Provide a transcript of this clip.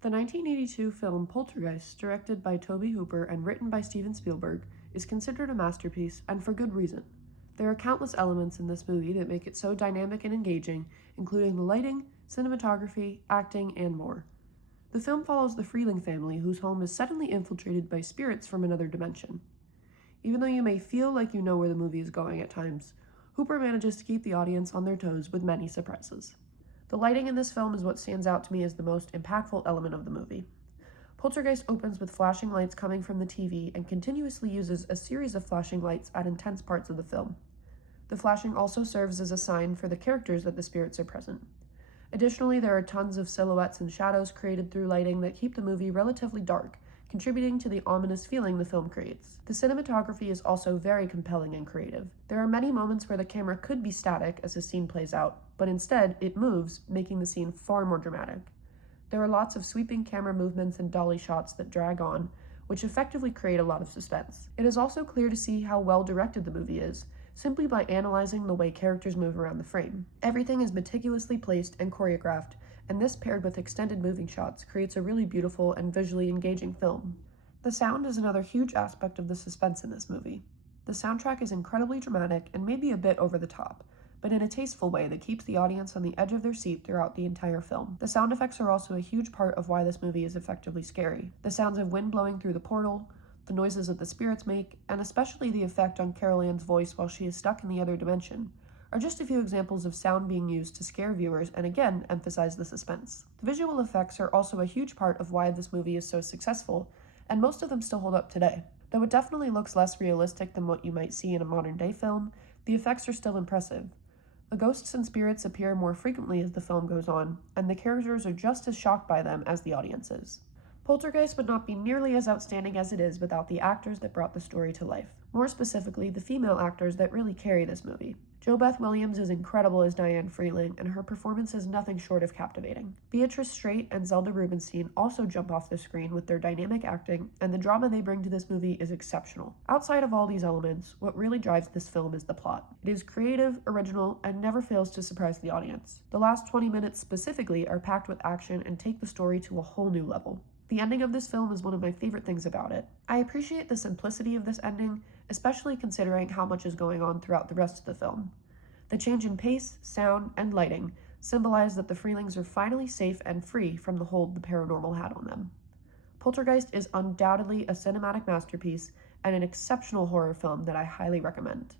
The 1982 film Poltergeist, directed by Tobe Hooper and written by Steven Spielberg, is considered a masterpiece, and for good reason. There are countless elements in this movie that make it so dynamic and engaging, including the lighting, cinematography, acting, and more. The film follows the Freeling family, whose home is suddenly infiltrated by spirits from another dimension. Even though you may feel like you know where the movie is going at times, Hooper manages to keep the audience on their toes with many surprises. The lighting in this film is what stands out to me as the most impactful element of the movie. Poltergeist opens with flashing lights coming from the TV and continuously uses a series of flashing lights at intense parts of the film. The flashing also serves as a sign for the characters that the spirits are present. Additionally, there are tons of silhouettes and shadows created through lighting that keep the movie relatively dark, contributing to the ominous feeling the film creates. The cinematography is also very compelling and creative. There are many moments where the camera could be static as the scene plays out, but instead it moves, making the scene far more dramatic. There are lots of sweeping camera movements and dolly shots that drag on, which effectively create a lot of suspense. It is also clear to see how well directed the movie is, simply by analyzing the way characters move around the frame. Everything is meticulously placed and choreographed, and this paired with extended moving shots creates a really beautiful and visually engaging film. The sound is another huge aspect of the suspense in this movie. The soundtrack is incredibly dramatic and maybe a bit over the top, but in a tasteful way that keeps the audience on the edge of their seat throughout the entire film. The sound effects are also a huge part of why this movie is effectively scary. The sounds of wind blowing through the portal, the noises that the spirits make, and especially the effect on Carol Ann's voice while she is stuck in the other dimension, are just a few examples of sound being used to scare viewers and again emphasize the suspense. The visual effects are also a huge part of why this movie is so successful, and most of them still hold up today. Though it definitely looks less realistic than what you might see in a modern day film, the effects are still impressive. The ghosts and spirits appear more frequently as the film goes on, and the characters are just as shocked by them as the audience is. Poltergeist would not be nearly as outstanding as it is without the actors that brought the story to life. More specifically, the female actors that really carry this movie. Jo Beth Williams is incredible as Diane Freeling, and her performance is nothing short of captivating. Beatrice Straight and Zelda Rubinstein also jump off the screen with their dynamic acting, and the drama they bring to this movie is exceptional. Outside of all these elements, what really drives this film is the plot. It is creative, original, and never fails to surprise the audience. The last 20 minutes specifically are packed with action and take the story to a whole new level. The ending of this film is one of my favorite things about it. I appreciate the simplicity of this ending, especially considering how much is going on throughout the rest of the film. The change in pace, sound, and lighting symbolize that the Freelings are finally safe and free from the hold the paranormal had on them. Poltergeist is undoubtedly a cinematic masterpiece and an exceptional horror film that I highly recommend.